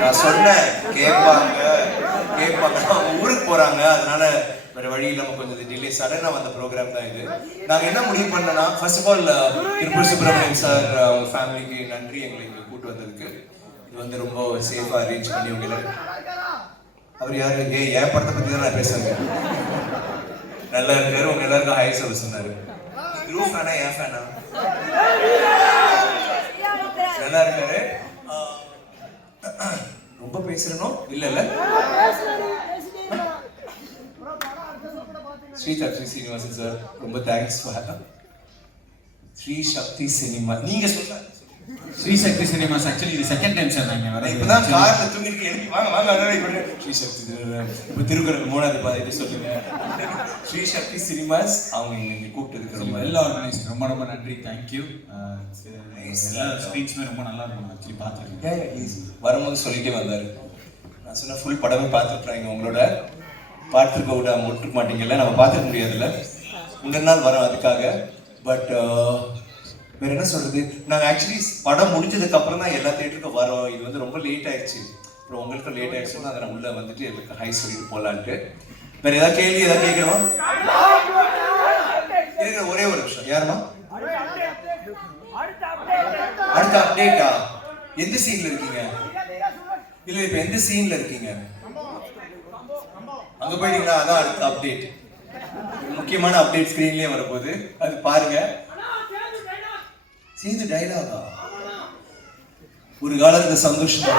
நான் சொன்னேன் கேட்பாங்க அவங்க ஊருக்கு போறாங்க, அதனால வேற வழி இல்லாம கொஞ்சம் டிலே சடனா வந்த ப்ரோக்ராம் தான் இது. நாங்க என்ன முடிவு பண்ணனா, first of all Tiruppur Subramanian sir அவங்க ஃபேமிலிக்கு நன்றி எங்களை இங்க கூட்டு வந்ததுக்கு. இது வந்து ரொம்ப சேஃபா அரேஞ்ச் பண்ணி உங்களை. அவர் யாரு? என் படத்தை பத்தி தான் நான் பேசுறேன். நல்லா இருக்காரு, உங்க எல்லாருக்கும் ஹை சொல்ல சொன்னாரு. குரு ஃபேனா என் ஃபேனா? நல்லா இருக்காரு. ரொம்ப பேசுறனோ இல்ல ஸ்ரீ சக்தி சீனிவாசன் சார் ரொம்ப தேங்க்ஸ். ஸ்ரீ சக்தி சினிமா நீங்க சொல்ல ஸ்ரீ சக்தி சினிமாஸ் ஆக்சுவலி இது செகண்ட் டைம் சார் நாங்க வர. இப்பதான் கார்ல தூங்கிட்டு எனக்கு வாங்க ஸ்ரீ சக்தி இப்போ திருக்குறள் 3வது பாதிட்டு சொல்லுங்க. ஸ்ரீ சக்தி சினிமாஸ் அவங்க இங்க கூப்பிட்டதுக்கு ரொம்ப வெல் ஆர்கனைஸ்ட். ரொம்ப நன்றி, தேங்க்யூ. எல்லா ஸ்பீச்சுமே ரொம்ப நல்லா இருக்கும். ஆக்சுவலி பார்த்துருக்கேன், வரும்போது சொல்லிட்டே வந்தாரு. நான் சொன்ன ஃபுல் படமே பார்த்துட்றாங்க. உங்களோட பார்த்துருக்க விட ஒட்டுக்க மாட்டீங்கல்ல, நம்ம பார்த்துக்க முடியாதுல்ல, முந்தின நாள் வரோம் அதுக்காக. பட் வேற என்ன சொல்றது, நாங்கள் ஆக்சுவலி படம் முடிஞ்சதுக்கு அப்புறம் தான் எல்லா தேட்டருக்கும் வரோம். இது வந்து ரொம்ப லேட் ஆயிடுச்சு. அப்புறம் உங்களுக்கும் லேட் ஆயிடுச்சுன்னா அதை நான் உள்ள வந்துட்டு எனக்கு ஹை சொல்லிட்டு போகலான்ட்டு. வேற ஏதாவது கேள்வி ஏதாவது கேட்கணுமா? ஒரே ஒரு நிமிஷம். யாருமா அடுத்த அப்டேட்டா? எந்த சீன்ல இருக்கீங்க? இல்ல இப்ப எந்த சீன்ல இருக்கீங்க? அங்க போயிட்டீங்களா? அதான் அடுத்த அப்டேட், முக்கியமான அப்டேட் ஸ்கிரீன்லயே வரப்போகுது, அது பாருங்க. சேர்ந்து டைலாகா? ஒரு காலத்துல சந்தோஷமா